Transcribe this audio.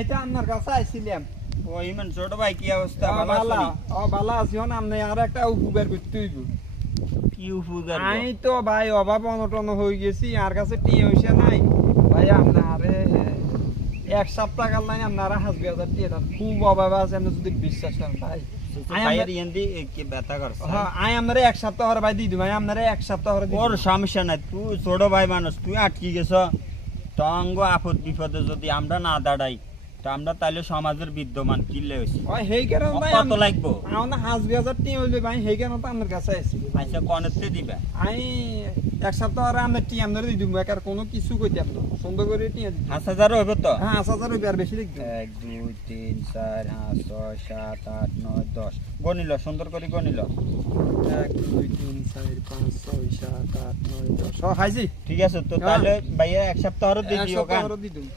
এটা আপনার কাছে আইছিলাম। ও ইমান ছোট ভাই কি অবস্থা? ভালো বালা আছেন? বালা আছি। হন আপনি আর একটা উপকার করতে হইব। কি উপকার? আমি তো ভাই অভাব অনটন হয়ে গেছি, আর কাছে টিয়া হইছে নাই ভাই। আপনারে এক সপ্তাহ কাল নাই আপনারা হাসবে হাজার টিয়া দেন। খুব অভাব আছে, আপনি যদি বিশ্বাস করেন ভাই। ভাইয়ের ইয়ান্দি কি ব্যথা করছে? হ্যাঁ আই আপনারে এক সপ্তাহ হরে ভাই দিই ভাই। আপনারে এক সপ্তাহ হরে দিই। ওর সমস্যা নাই, তুই ছোট ভাই মানুষ, তুই আটকে গেছ। টঙ্গ আপদ বিপদে যদি আমরা না দাঁড়াই তা আমরা তাইলে সমাজের বিদ্যমান কিনলে হয়েছি। ওই হেই কারণ ভাই কত লাগবো? আমার হাসবে হাজার টিয়া হইলে ভাই, হেই কারণ তো আপনার কাছে আইছি। আচ্ছা কনেতে দিবে? আমি এক সপ্তাহ হরে আপনার টিয়া আপনারে দিই দিব। আর কোনো কিছু কইতে আপনার সুন্দর করে টিয়া দিই। 5,000 হইব তো? হ্যাঁ 5,000 রুপিয়া আর বেশি লিখবে। 1 2 3 4 5 6 7 8 9 10 গনিল, সুন্দর করে গনিল। 1 2 3 4 5 6 7 8 9 10 খাইছি। ঠিক আছে তো, তাহলে ভাইয়া এক সপ্তাহ হরে দিয়ে এক দিও। সপ্তাহ হরে দিই দিব।